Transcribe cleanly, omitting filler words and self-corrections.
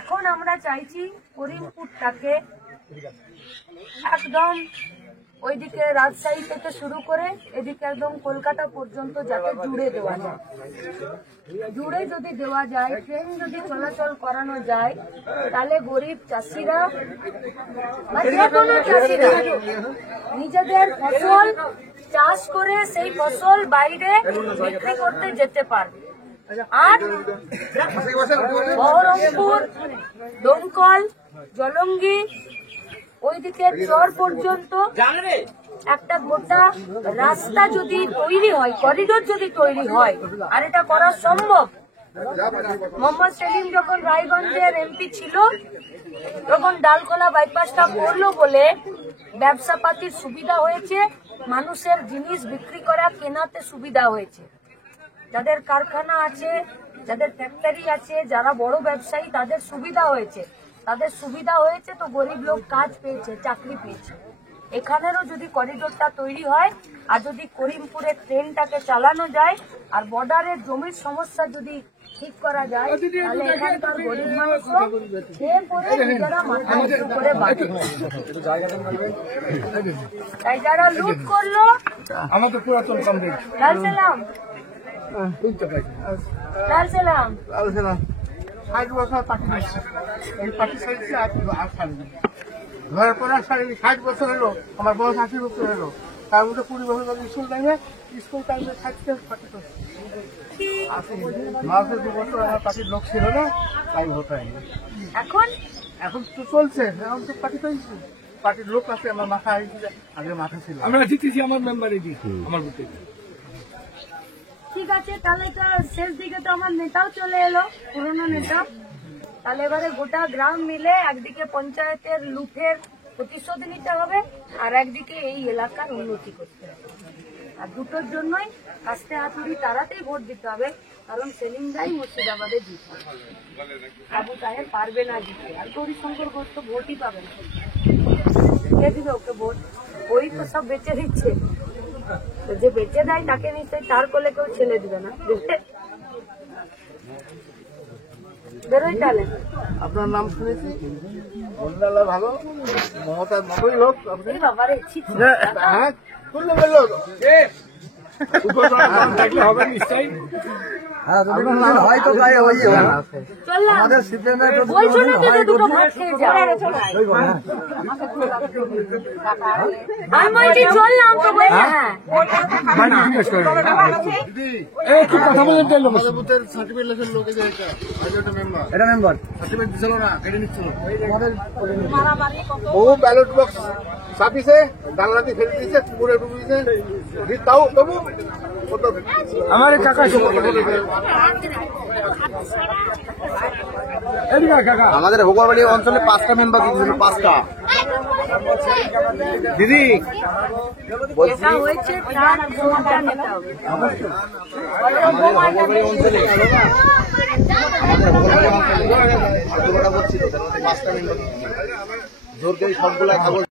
এখন আমরা চাইছি করিমপুরটাকে একদম ওইদিকে রাজশাহী থেকে শুরু করে এদিকে একদম কলকাতা পর্যন্ত যাতে জুড়ে দেওয়া যায়। জুড়ে যদি দেওয়া যায়, ট্রেন যদি চলাচল করানো যায়, তাহলে গরিব চাষিরা বা যে কোনো চাষিরা নিজেদের ফসল চাষ করে সেই ফসল বাইরে বিক্রি করতে যেতে পারবে। আর বহরমপুর, দমকল, জলঙ্গি, ওইদিকে চর পর্যন্ত একটা গোটা রাস্তা যদি তৈরি হয়, করিডোর যদি তৈরি হয়, আর এটা করা সম্ভব। মোহাম্মদ সেলিম যখন রায়গঞ্জের এমপি ছিল তখন ডালকোলা বাইপাসটা করলো বলে ব্যবসা পাতির সুবিধা হয়েছে, মানুষের জিনিস বিক্রি করা কেনাতে সুবিধা হয়েছে। যাদের কারখানা আছে, যাদের ফ্যাক্টরি আছে, যারা বড় ব্যবসায়ী, তাদের সুবিধা হয়েছে। তো গরিব লোক কাজ পেয়েছে, চাকরি পেয়েছে। এখানেরও যদি করিডোরটা তৈরি হয় আর যদি করিমপুরে ট্রেনটাকে চালানো যায় আর বর্ডারের জমির সমস্যা যদি ঠিক করা যায়, তাহলে এখানকার গরিব মানুষ খেয়ে পরে নিজেরা মাথা উঁচু করে বাঁচে। তাই যারা লুট করলো, আমাদের পুরাতন কমপ্লিট। লাল সালাম, লাল সালাম। 60 বছর পার্টি করছে, এই পার্টি চাইছে আর ছাড়বে। ঘরের পর 60 বছর হলো, আমার বয়স 80 বছর হলো। তার মধ্যে 20 বছর স্কুল টাইমে পার্টি করছে। মাসে 2 বছর আমার পার্টির লোক ছিল না, তাই ভোট হয়নি। এখন তো চলছে, এখন তো পার্টি পেয়েছি, পার্টির লোক আছে। আমার মাথা আগে মাথা ছিল, আমরা জিতেছি, আমার মেম্বারে দিয়েছি আমার ভোটে। ঠিক আছে, তাহলে তো শেষ দিকে তো আমার নেতাও চলে এলো, পুরনো নেতা। তাহলে এবারে গোটা গ্রাম মিলে একদিকে পঞ্চায়েতের লুঠের প্রতিশোধ নিতে হবে আর একদিকে এই এলাকার উন্নতি করতে হবে। আর দুটোর জন্যই আস্তে হাতুড়ি তাড়াতেই ভোট দিতে হবে, কারণ সেলিম দাই মুর্শিদাবাদে জিতবে, আবু তাহের পারবে না জিততে। আর গৌরীশঙ্কর ঘোষ তো ভোটই পাবে না, কে দিবে ওকে ভোট? ওই তো সব বেঁচে দিচ্ছে, যে বেঁচে দেয় তাকে নিশ্চয়ই তার কোলে কেউ ছেলে দিবে না। বেরোই তাহলে। আপনার নাম শুনেছি, ভালো মমতার মতোই লোক। বাবারে হ্যাঁ, লোক হবে নিশ্চয়ই। আমাদের সিপিএমের ও ব্যালট বক্স ছাপিছে, ডালরাতি ফেলে দিয়েছে, পুকুরে ডুবিয়েছে, তাও তবু আমার কাকা আমাদের হোগাবাড়ি অঞ্চলে 5টা মেম্বার দিয়েছিল, 5টা। দিদি বলছি জোর করে সবগুলা